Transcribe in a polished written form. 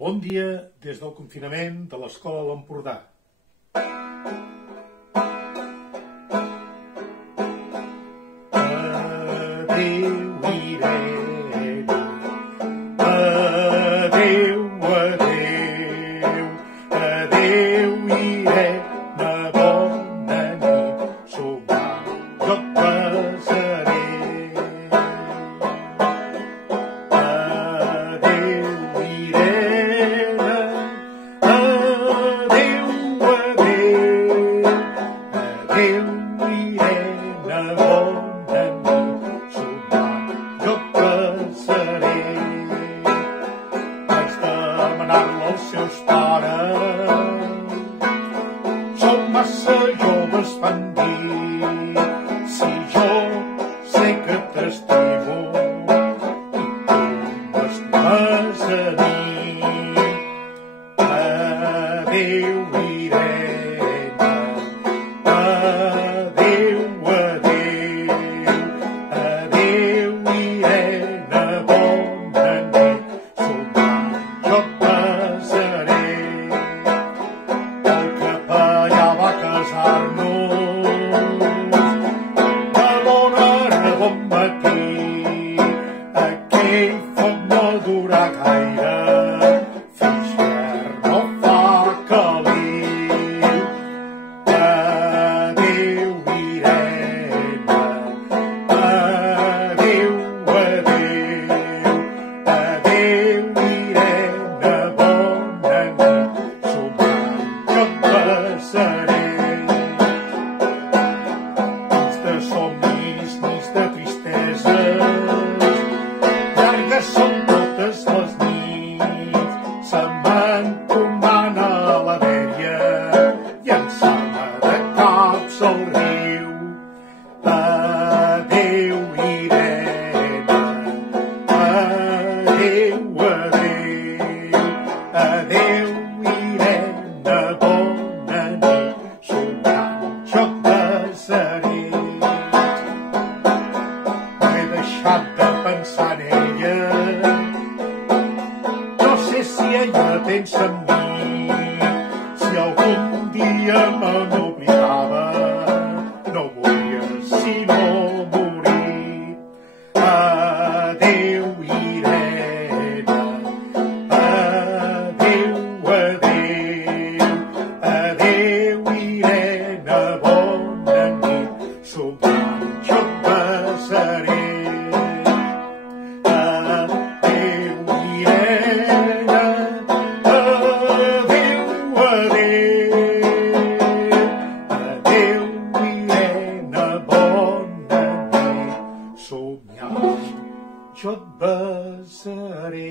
Bon dia des del confinament de l'Escola de l'Empordà. Adéu, Irene. Adéu, adéu. Adéu, Irene. Bona nit. Sopar, jo et passaré. Adéu, Irene. Adéu, adéu. Adéu, Irene. Bona nit. Sopar, jo et passaré. Vaig demanar-lo als seus pares. Som massa joves, van dir. Si jo sé que t'estimo i tu m'estimes a mi. Adéu, Irene. Adéu, adéu. Adéu, Irene. Bona nit. Sopar, jo et passaré. El capellà va casar-nos de bona hora, bon matí. Aquell foc no dura gaire, fins hivern no fa caliu. Adéu, Irene. Adéu, adéu. Adéu, Irene. Bona nit. Sopar, jo et passaré. Nits de somnis, nits de tristeses, llargues són totes les nits. Se m'encomana la dèria i ençama de caps al riu. Adéu, Irene. Adéu, adéu. Adéu, Irene. Bona nit. Somiant, jo et passaré. No he deixat de pensar en ella. No sé si ella pensa en mi. Si algun dia me n'oblidava, no volia sinó morir. Adéu, Irene. Adéu, adéu. Adéu, Irene. Bona nit. Somiant, jo et passaré. Adéu, Irene. Adéu, adéu. Adéu, Irene. Bona nit. Somiant, jo et passaré.